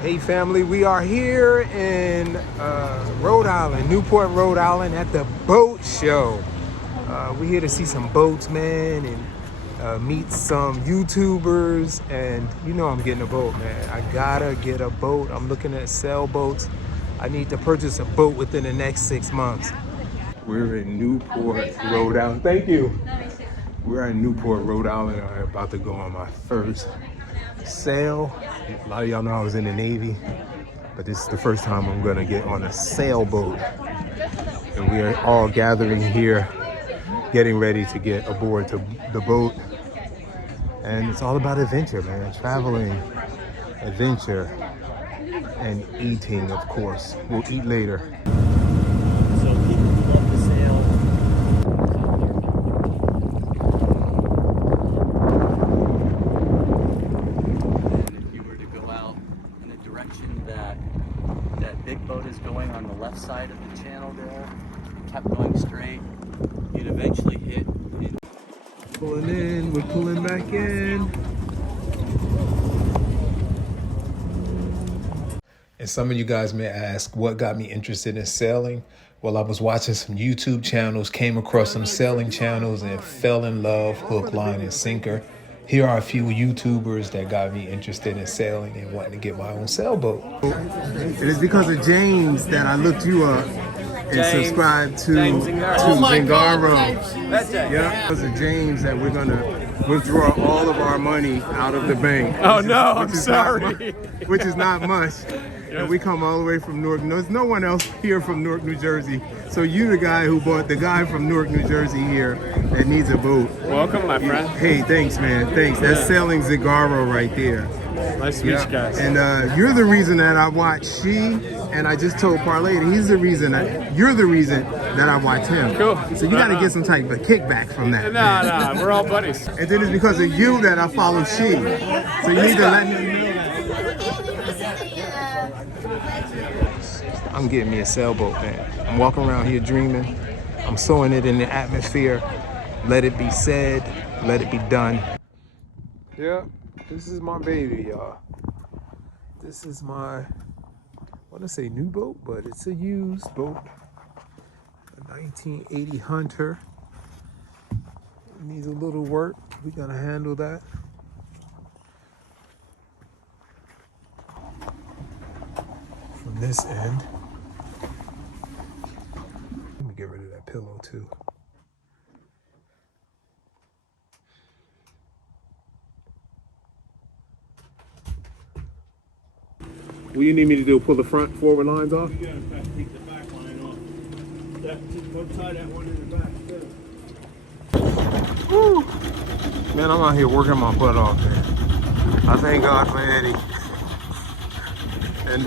Hey family, we are here in Rhode Island, Newport, Rhode Island at the boat show. We're here to see some boats, man, and meet some YouTubers. And you know I'm getting a boat, man. I gotta get a boat. I'm looking at sailboats. I need to purchase a boat within the next 6 months. We're in Newport, Rhode Island. Thank you. We're in Newport, Rhode Island. I'm about to go on my first sail. A lot of y'all know I was in the Navy, but this is the first time I'm gonna get on a sailboat. And we are all gathering here, getting ready to get aboard to the boat. And it's all about adventure, man. Traveling, adventure, and eating, of course. We'll eat later. So people who love to sail, and if you were to go out in the direction that big boat is going on the left side of the channel there, kept going straight, you'd eventually hit. Pulling in, we're pulling back in. And some of you guys may ask, what got me interested in sailing? Well, I was watching some YouTube channels, came across some sailing channels, and fell in love, hook, line, and sinker. Here are a few YouTubers that got me interested in sailing and wanting to get my own sailboat. It is because of James that I looked you up and subscribed to Zingaro. Yeah, because of James that we're gonna withdraw all of our money out of the bank. Oh no, I'm sorry. Which is not much. And we come all the way from Newark. There's no one else here from Newark, New Jersey. So you the guy who bought the guy from Newark, New Jersey here that needs a boat. Welcome, my friend. Hey, thanks, man. Thanks. That's Sailing Zingaro right there. Nice to meet you guys. And you're the reason that I watch She, and I just told Parlay that he's the reason you're the reason that I watch him. Cool. So you got to get some type of kickback from that. Nah, we're all buddies. And then it's because of you that I follow She. So you need to let me know. I'm getting me a sailboat, man. I'm walking around here dreaming. I'm sowing it in the atmosphere. Let it be said, let it be done. Yeah, this is my baby, y'all. This is my, I want to say new boat, but it's a used boat. A 1980 Hunter. It needs a little work. We're gonna handle that. From this end. Let me get rid of that pillow too. What do you need me to do? Pull the front forward lines off? You gotta take the back line off. Go tie that one in the back too. Woo. Man, I'm out here working my butt off, man. I thank God for Eddie. And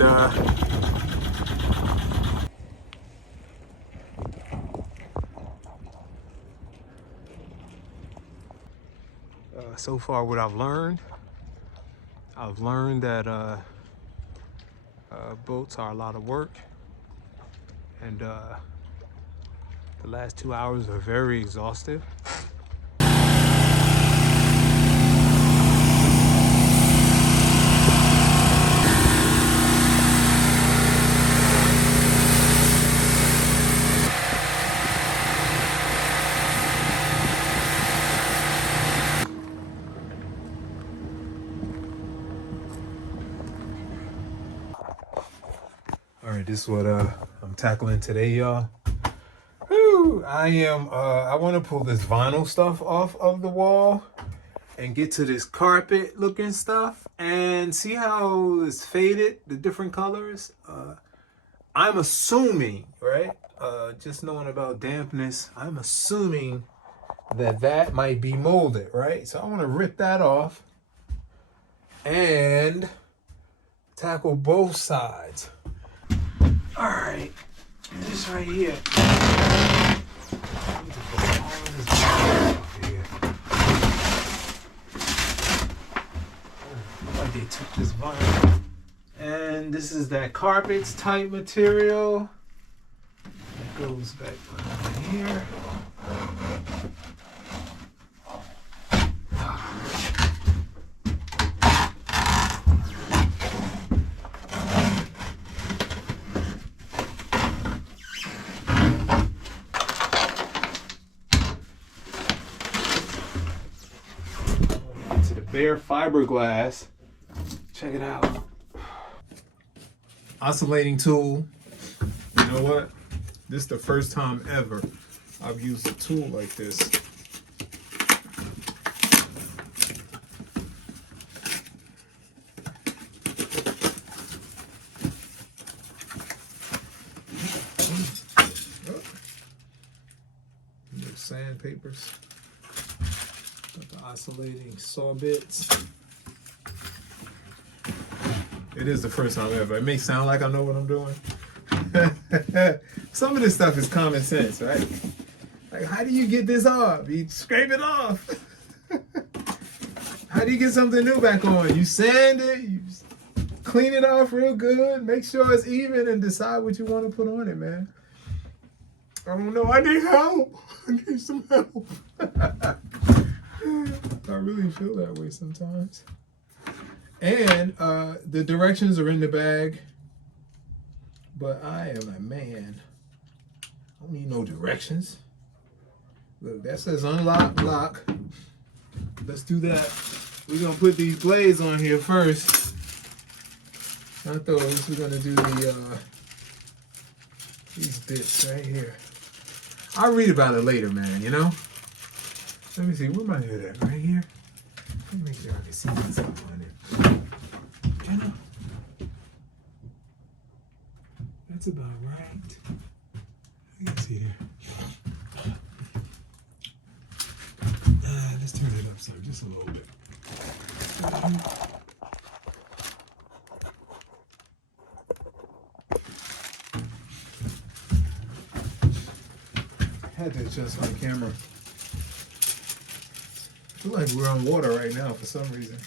so far what I've learned that boats are a lot of work, and the last 2 hours are very exhaustive. All right, this is what I'm tackling today, y'all. I want to pull this vinyl stuff off of the wall and get to this carpet looking stuff and see how it's faded, the different colors. I'm assuming, right? Just knowing about dampness, I'm assuming that might be molded, right? So I want to rip that off and tackle both sides. All right, this right here. Like they took this vinyl, and this is that carpets type material that goes back behind here. bare fiberglass. Check it out. Oscillating tool. You know what? This is the first time ever I've used a tool like this. Sandpapers. Got the oscillating saw bits. It is the first time ever. It may sound like I know what I'm doing. Some of this stuff is common sense, right? Like, how do you get this off? You scrape it off. How do you get something new back on? You sand it, you clean it off real good, make sure it's even, and decide what you want to put on it, man. I don't know. I need help. I need some help. I really feel that way sometimes. And the directions are in the bag. But I am a man. I don't need no directions. Look, that says unlock, lock. Let's do that. We're going to put these blades on here first. Not those. We're going to do these bits right here. I'll read about it later, man, you know? Let me see, where my head at? Right here? Let me make sure I can see myself on it. You know? That's about right. I can see there. Let's turn it up some, just a little bit. Had to adjust my camera. I feel like we're on water right now for some reason.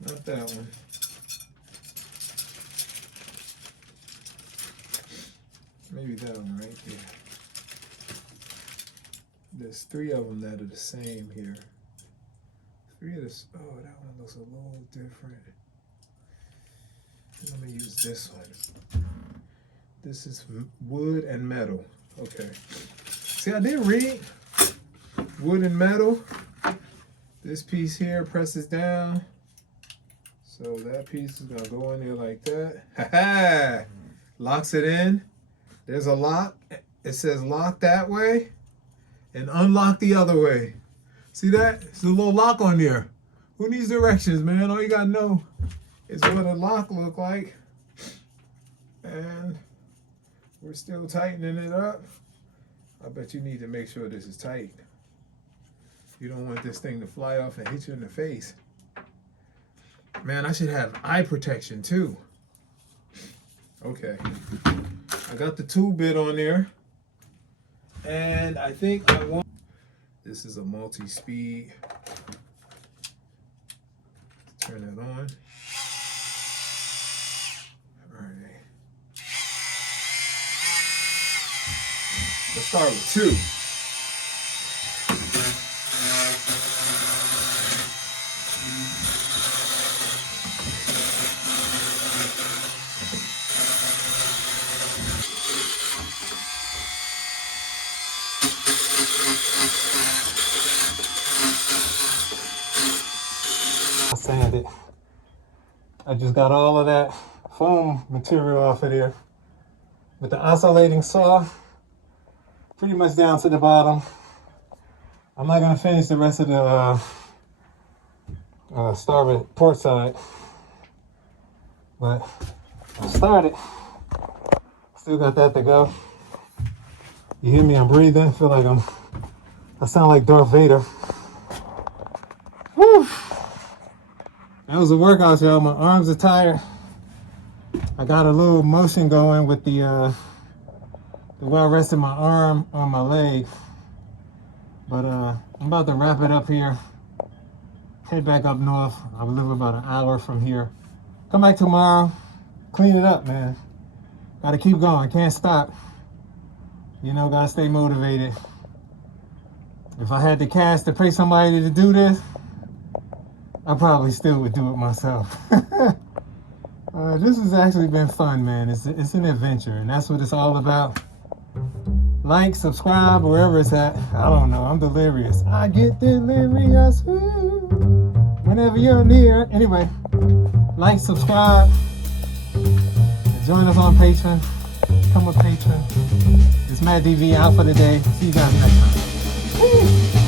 Not that one. Maybe that one right there. There's 3 of them that are the same here. 3 of this. Oh, that one looks a little different. I'm gonna use this one. This is wood and metal. Okay. See, I did read wood and metal. This piece here presses down. So that piece is gonna go in there like that. Ha ha! Locks it in. There's a lock. It says lock that way and unlock the other way. See that? There's a little lock on there. Who needs directions, man? All you gotta know is what a lock look like. And we're still tightening it up. I bet you need to make sure this is tight. You don't want this thing to fly off and hit you in the face. Man, I should have eye protection too. Okay. I got the tool bit on there. And I think I want... This is a multi-speed. Turn that on. Let's start with 2. I sanded it. I just got all of that foam material off of there with the oscillating saw. Pretty much down to the bottom. I'm not gonna finish the rest of the starboard port side, but I started. Still got that to go. You hear me? I'm breathing. I feel like I sound like Darth Vader. Whew. That was a workout, y'all. My arms are tired. I got a little motion going with the way I rested my arm on my leg. But I'm about to wrap it up here. Head back up north. I live about an hour from here. Come back tomorrow. Clean it up, man. Gotta keep going. Can't stop. You know, gotta stay motivated. If I had the cash to pay somebody to do this, I probably still would do it myself. This has actually been fun, man. It's an adventure, and that's what it's all about. like, subscribe, wherever it's at. I don't know. I'm delirious. I get delirious. Ooh. Whenever you're near. Anyway, like, subscribe. Join us on Patreon. Become a patron. It's Matt DV out for the day. See you guys next time. Woo.